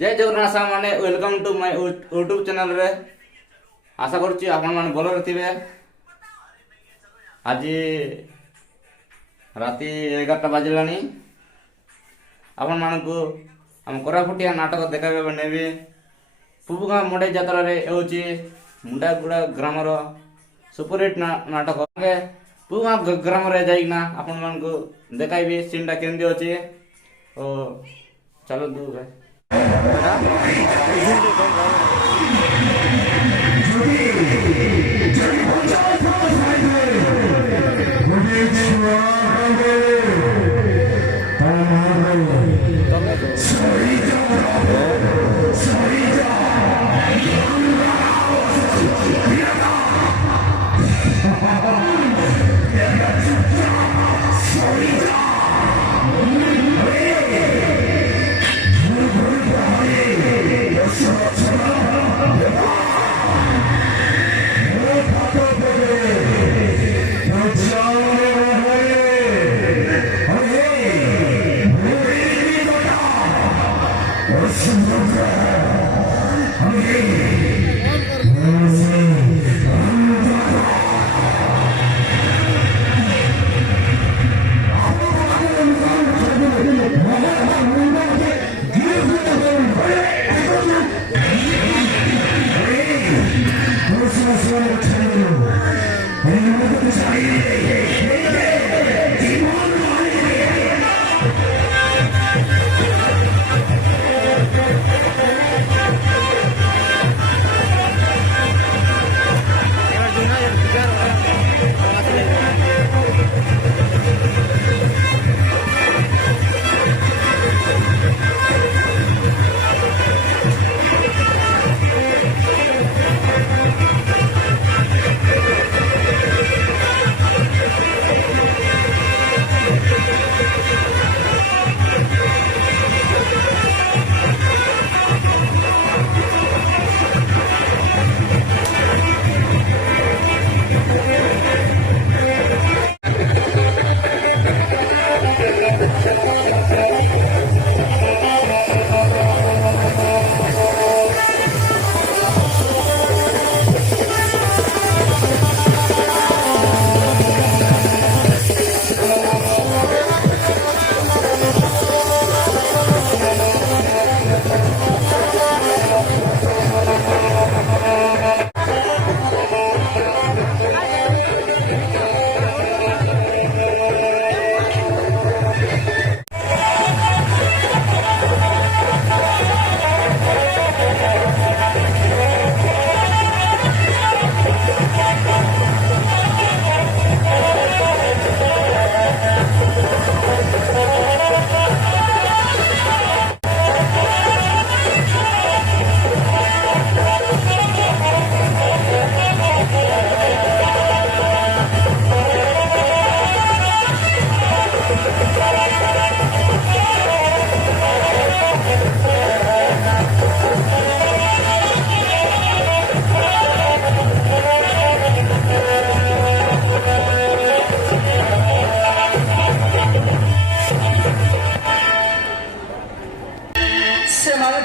जय जगन्नाथ माने welcome to my YouTube channel रे आशा करुच्ची आपण माने भल रे आज राति 11टा बाजिलानी आपण मानकु हम कोरापुटिया नाटक देखाबे नेबी पुबुगा मोडे यात्रा रे होची मुंडागुड़ा ग्रामर सुपरहिट नाटक पुबुगा ग्राम रे जाइना आपण मानकु देखाइबी सीनटा केंदी होची ओ चलो दू भाई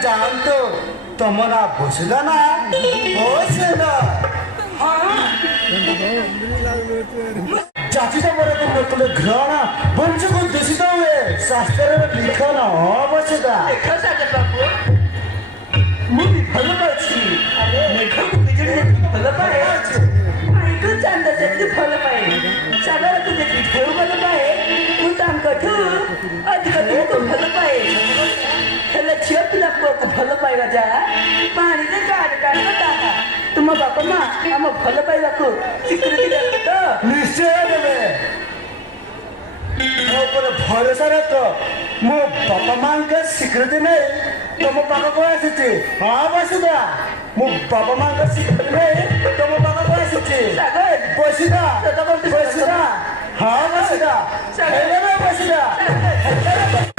जानतो तुम्हारा बुझला ना बुझला जातीच्या बरोबर तुला घ्राण बंचको दूषित हुए शास्त्र लिखन अवश्यता ମୁଁ ବି ଭଲ ପାଉଛି ମେଘକୁ ବିଜୁଳି ଯେତିକି ଭଲ ପାଏ ମାଇକୁ ଚାନ୍ଦ ଯେତିକି ଭଲ ପାଏ ସାଗରକୁ ଯେତିକି ଢେଉ ଭଲ ପାଏ ମୁଁ ତାଙ୍କଠୁ ଅଧିକ ତୁମକୁ ଭଲ ପାଏ ହେଲେ ଝିଅ ପିଲା ପୁଅକୁ ଭଲ ପାଇବା ଯା ପାଣିରେ ଗାଡ଼ି କାଢ଼ିବ ତାହା ତୁମ ବାପା ମା ଆମ ଭଲ ପାଇବାକୁ ସ୍ୱୀକୃତି ଦେବେ ତ ନିଶ୍ଚୟ ଦେବେ ମୋ ଉପରେ ଭରସା ରଖ ମୋ ବାପା ମାଙ୍କ ସ୍ୱୀକୃତି ନେଇ तुम पाखक आसी हाँ बसुदा मु बाबा माँ तुम पाखक आसी बसुदा बसुदा हाँ बसुदा बसुदा